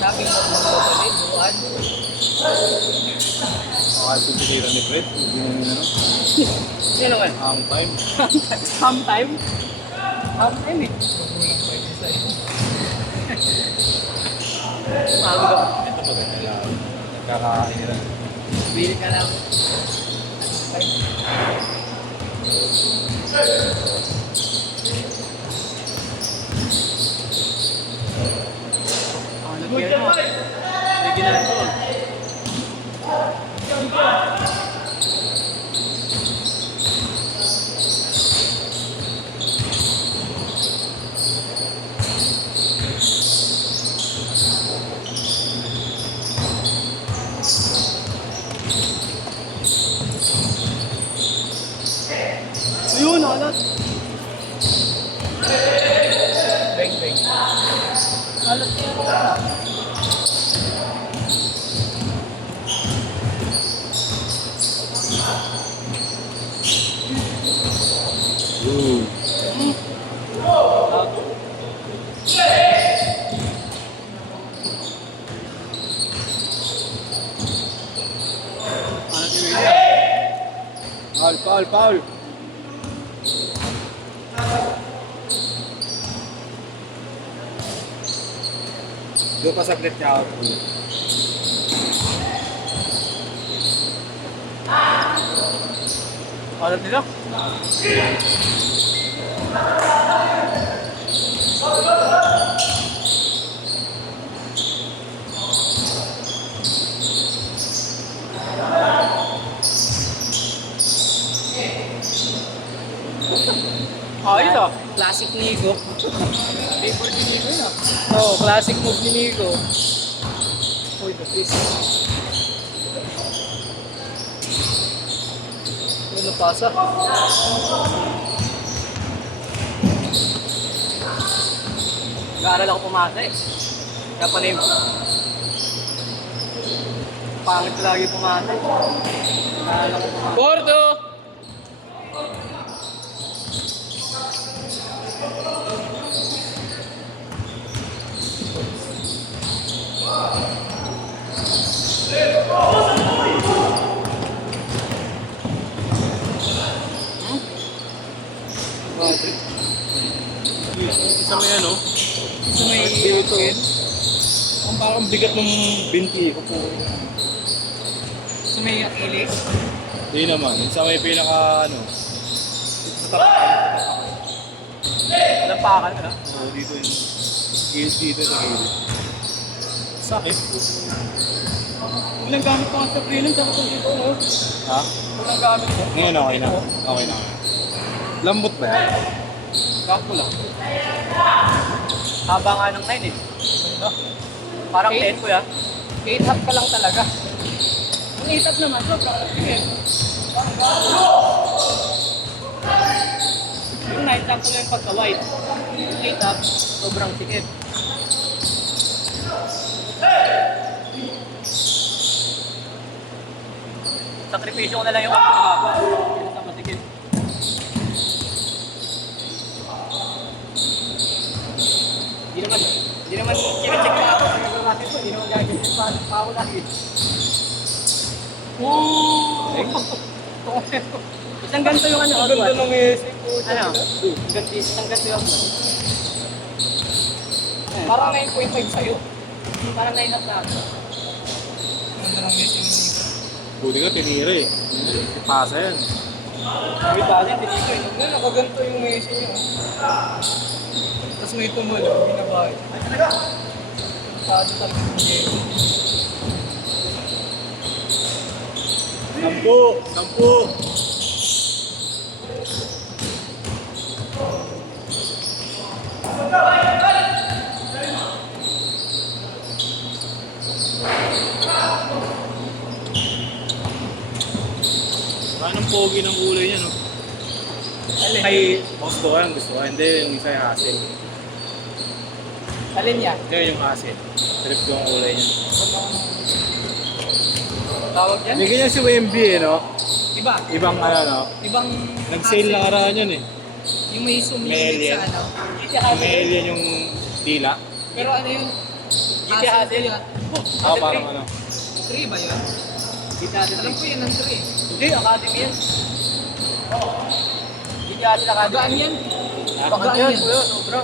Sabi mo kung babalik, buwan. Akala ko sinira ni Fred. Hindi na yun ano. Sino naman? Ang time. Ham time? Ham time eh. Bago ka. Ito pa ganyan lang. Nagkakain na. Bili ka lang. Lagyan mo. Lagyan na ito. Ayun, alat. Beng, beng. Alat yan. Ooh. Paul, Paul, Paul. Doon pa saglit niya ako. Alat nila? Ayos ah. Classic ni Nico. Favorite ni Nico yun ah. Oo, classic move ni Nico. Uy, the fish. Ano pasa? Nag-aaral ako pumasa eh. Kaya pa name. Pangit lagi pumasa eh. Nag-aaral ako pumasa. Gordo! Isa may ano? Sa may Dito. Ang parang bigat ng binti ko po. Sa may ilik. Hindi naman. Isa may pinaka ano. Dito sa tarapan. Lampakan ka na. Oo, dito yung gilid dito sa gilid. Sakit. Walang gamit ko nga sa prelim. Saka ito dito, no? Ha? Walang gamit ko. Ngayon okay na. Okay na. Lambot ba yan? Kapo lang. Haba nga ng 9 eh. Parang 10 ko ya. 8 half ka lang talaga. Ang 8 half naman, sobrang sige. Yung 9 lang ko lang yung pagka-wide. Yung 8 half, sobrang sikip. Sakripisyo ko na lang yung haba. Hindi sa masikip. Hindi naman kina-check na ako. Sabi natin po, hindi naman gagawin pa ako lagi. Isang ganito yung ano, Ang ganda ng isip ko. ano? Isang ganito yung ano. Parang 9.5 sa'yo. Parang 9 at na. Ganda ng isip ni Nico. Buti ka tinira eh. Pasa yan. May tali, tinito eh. Ngayon, nakaganto yung isip niya. Tapos may tumalo, binabahay. Ay, talaga? Pado talaga yung game. 10! Anong pogi ng kulay niya, no? Alin? Ay, gusto ko yan, gusto ko. Hindi, yung isa yung hasil. Alin niya? Hindi, yung hasil. Trip ko ang kulay niya. Tawag yan? May ganyan si Wemby eh, no? Iba. Ibang ano, no? Ibang... Nag-sale na karaan yun eh. Yung may zoom May limit sa alien. ano. May alien yung dila. Pero ano yun? GT Hustle. Parang ano. 3 ba yun? GT Hustle. Alam ko yun ang 3. Hindi, Academy yan. GT Hustle Academy. Magaan yan. Magaan yan, kuya. Sobra.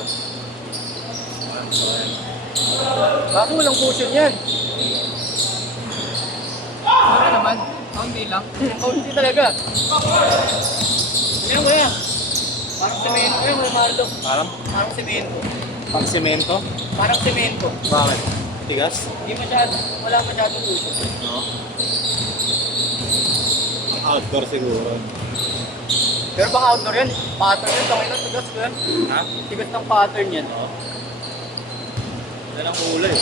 Kaso walang cushion yan. Ano naman? Kaunti lang. Kaunti talaga. Ano kuya? Parang semento yun, Marlo. Parang semento. Pang semento? Parang semento. Bakit? Tigas? Hindi masyado, wala masyadong cushion. No. Outdoor siguro. Pero baka outdoor yan, pattern yan, tangin na tigas ko yan. Ha? Tigas ng pattern yan. Yan ang kulay.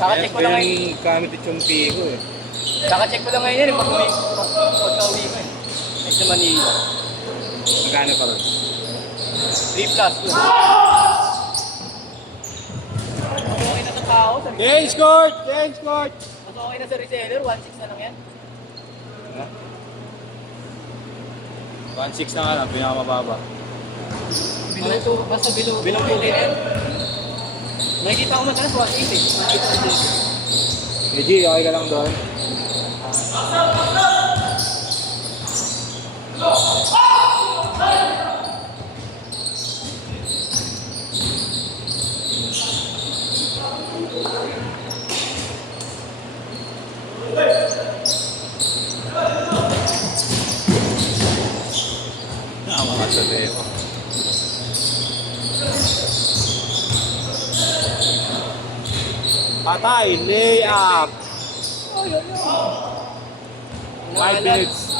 Kaka-check ko lang ngayon. Yung gamit yung Chumpigo eh. Kaka-check ko lang ngayon yan, pagka-uwi ko eh. Ay sa Manila. Magkano pa rin? 3 plus. Okay na sa tao. Change court! Change court! Mas okay na sa reseller, 1.6 na lang yan. 1.6 na nga lang, pinakamababa. Below to, basta below. Bilang po din yan. Nakikita ko matalas 1.8 eh. Eji, okay ka lang doon. Mga sabi ko. Patay, lay up. 5 minutes.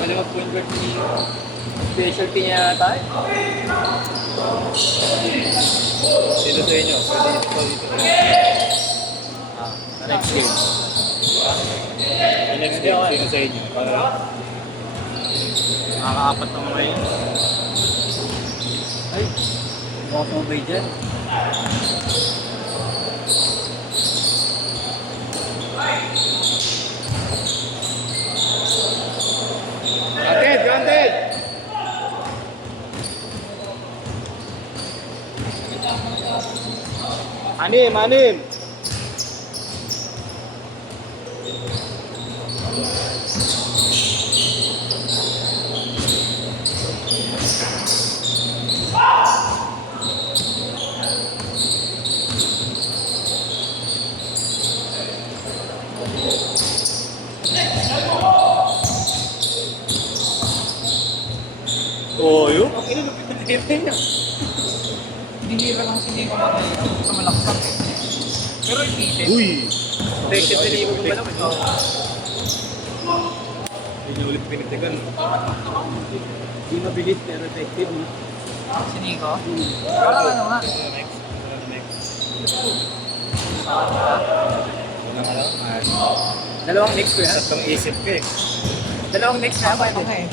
Wala mag-point guard ni specialty niya yata eh. Sino sa inyo? Pwede ito dito. Next game. Next game, sino sa inyo? Para nakaka-apat na mga yun. Ay, mga sumabay dyan. Granted! Granted! Anim! Anim! Oh, yun? Okay na, lupit na tayo niya. Dinira lang si Nico Matay sa malaksak eh. Pero ipitin. Uy! Effective na ligo ko pala. Hindi ulit pinitigan. Hindi mabilis pero effective. No? Si Nico? Parang ano nga. Next. Unang ano? Dalawang next ko yan. Tatlong isip ka eh. Dalawang next na, Tama pwede. nga eh.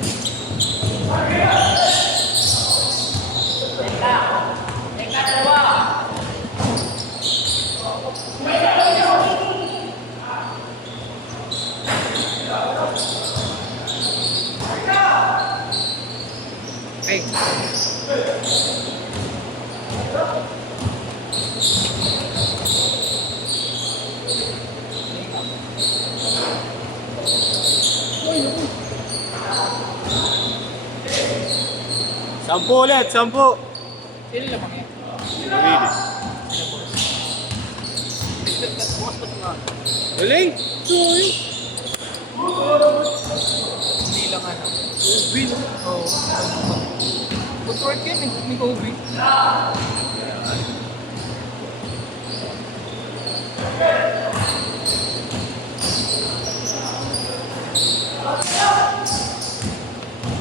Ay. Sampu ulit! Sampu! Sino lamang yan? Galing! Sorry! Hindi lang ano. Kobe no? Oo. Footwork yan eh, ni Kobe.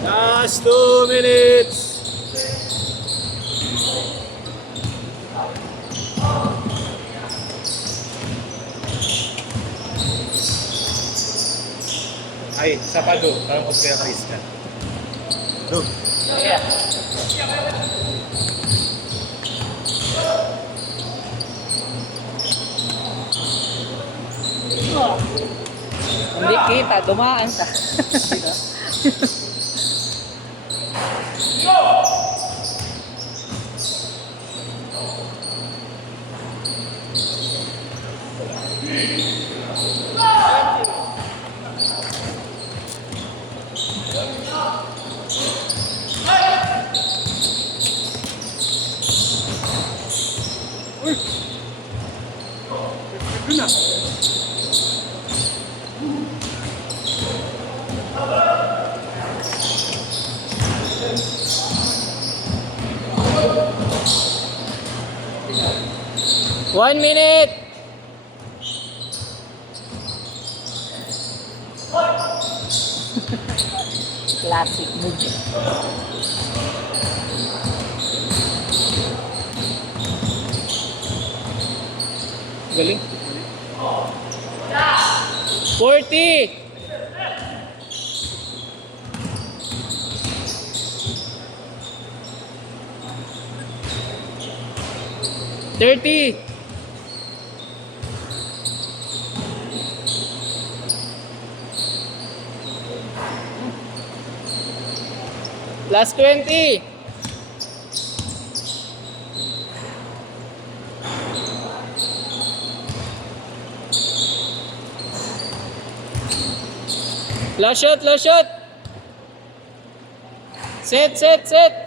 Last 2 minutes! Ay, sa pado. Parang kung kaya ka ka. Do. Yeah. Hindi kita, dumaan ka. Yun na. One minute! Classic move. Galing. 40! $30! Last 20! Last shot, last shot! Set, set, set!